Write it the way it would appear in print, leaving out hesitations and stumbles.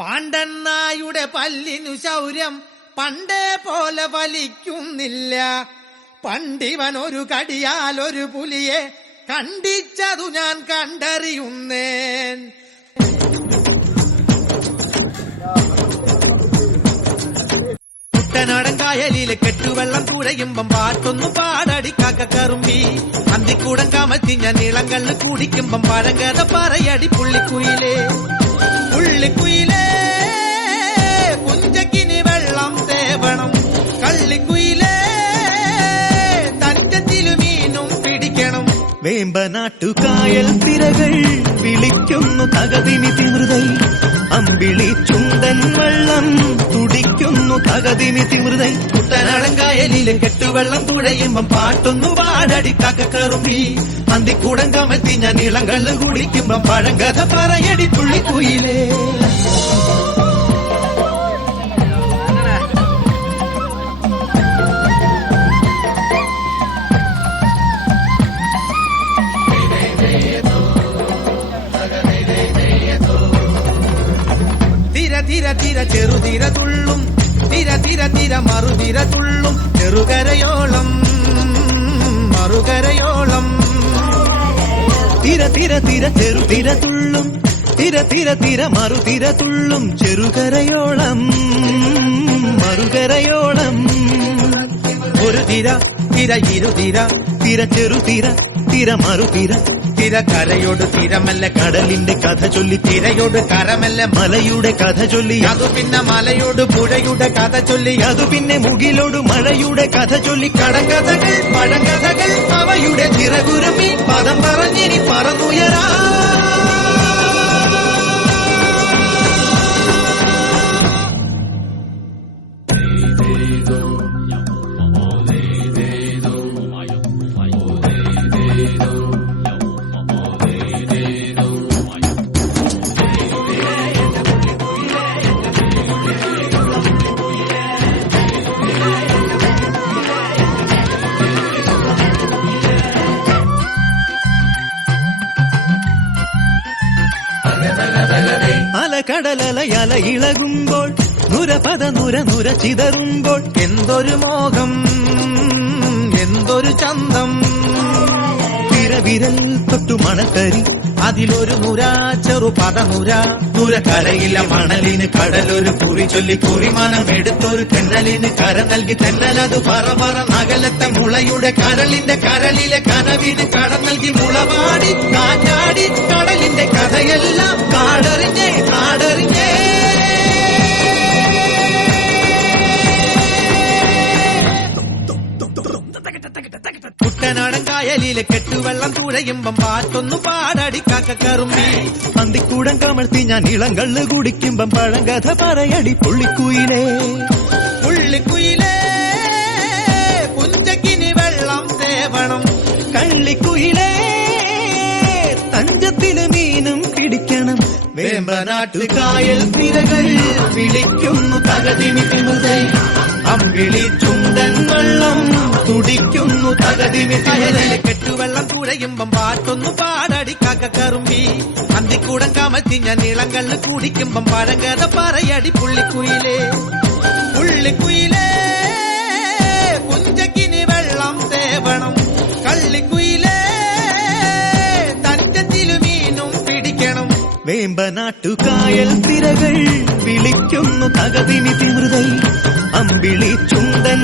പാണ്ടണ്ണായുടെ പല്ലിനു ശൗര്യം പണ്ടേ പോലെ വലിക്കുന്നില്ല. പണ്ടിവൻ ഒരു കടിയാൽ ഒരു പുലിയെ കണ്ടിച്ചതു ഞാൻ കണ്ടറിയുന്നേൻ. കുട്ടനാടൻ കായലിലെ കെട്ടുവെള്ളം തുഴയുമ്പം പാട്ടൊന്നു പാടടി കാക്കക്കറുമ്പി. അന്തിക്കൂടം കമത്തി ഞാൻ നീളങ്കല്ല് കുടിക്കുമ്പം പഴങ്കഥ പറയടി പുള്ളിക്കുയിലേ. പുള്ളിക്കുയിലേ കുഞ്ചക്കിനി വെള്ളം തേവണം. കള്ളിക്കുയിലേ തഞ്ചത്തിലു മീനും പിടിക്കണം. വേമ്പനാട്ടുകായൽ തിരകൾ വിളിക്കുന്നു തകതിമി തിമൃതൈ. അമ്പിളി ചുണ്ടൻ വെള്ളം തുടിക്കുന്നു തകതിമി തിമൃതൈ. കുട്ടനാടൻ കായലിലെ കെട്ടുവെള്ളം തുഴയുമ്പം പാട്ടൊന്നു പാടടി കാക്കക്കറുമ്പി. അന്തിക്കൂടം കമത്തി ഞാൻ നീളങ്കല്ല് കുടിക്കുമ്പം പഴങ്കഥ പറയടി പുള്ളിക്കുയിലേ. തിര തിര ചെറുതിര തുള്ളും, തിര തിര തിര മറുതിര തുള്ളും. ചെറുകരയോളം മറുകരയോളം. തിര തിര തിര ചെറുതിര തുള്ളും, തിര തിര തിര മറുതിര തുള്ളും. ചെറുകരയോളം മറുകരയോളം. ഒരു തിര തിര ഇരുതിര, തിര ചെറുതിര തിര മറുതിര. തിര കരയോട് തിരമല്ല കടലിന്റെ കഥ ചൊല്ലി, തിരയോട് കരമല്ല മലയുടെ കഥ ചൊല്ലി. അതു പിന്നെ മലയോട് പുഴയുടെ കഥ ചൊല്ലി. അതു പിന്നെ മുകിലോട് മഴയുടെ കഥ ചൊല്ലി. കടങ്കഥകൾ പഴങ്കഥകൾ അവയുടെ ചിറകുരുമി പദം പറഞ്ഞിനി പറന്നുയരാ. അലകടലയല ഇളകുമ്പോൾ നുരപദ നുര നുര ചിതറുമ്പോൾ. എന്തൊരു മോഹം എന്തൊരു ചന്തം. വിരവിരൽ തൊട്ടു മണക്കരി അതിലൊരു നുര ചെറുപദനുര. നുര കരയില്ല മണലിന് കടലൊരു കുറി ചൊല്ലി. കുറിമാനം എടുത്തൊരു തെന്നലിന് കര നൽകി. തെന്നലത് പറ പറ നഗലത്തെ മുളയുടെ കരളിന്റെ കരളിലെ കനവിന് കട നൽകി. മുളവാടി കാറ്റാടി കടലിന്റെ കഥയെല്ലാം കാടറിഞ്ഞേ കാടറിഞ്ഞേ. കുട്ടനാടൻ കായലിലെ കെട്ടുവെള്ളം തുഴയുമ്പം പാട്ടൊന്നു പാടടി കാക്കക്കറുമ്പി. അന്തിക്കൂടം കമഴ്ത്തി ഞാൻ ഇളങ്കള്ള് കുടിക്കുമ്പം പഴങ്കഥ പറയടി പുള്ളിക്കുയിലേ. പുള്ളിക്കുയിലേ കുഞ്ചക്കിനി വെള്ളം തേവണം. കള്ളിക്കുയിലേ തഞ്ചത്തില് മീനും പിടിക്കണം. വേമ്പനാട്ടുകായൽ തിരകൾ വിളിക്കുന്നു തകതിമി തിമൃതൈ. അമ്പിളി ചുണ്ടൻ വെള്ളം തുടിക്കുന്നു തകതിമി കായലിലെ കെട്ടുവെള്ളം തുഴയുമ്പം പാട്ടൊന്നു പാടടി കാക്കക്കറുമ്പി. അന്തിക്കൂടം കമത്തി ഞാൻ നീളങ്കല്ല് കുടിക്കുമ്പം പഴങ്കഥ പറയടി പുള്ളിക്കുയിലേ. പുള്ളിക്കുയിലേ കുഞ്ചക്കിനി വെള്ളം തേവണം. കള്ളിക്കുയിലേ തഞ്ചത്തിലു മീനും പിടിക്കണം. വേമ്പനാട്ടുകായൽ തിരകൾ വിളിക്കുന്നു തകതിമി തിമൃതൈ. അമ്പിളി ചുണ്ടൻ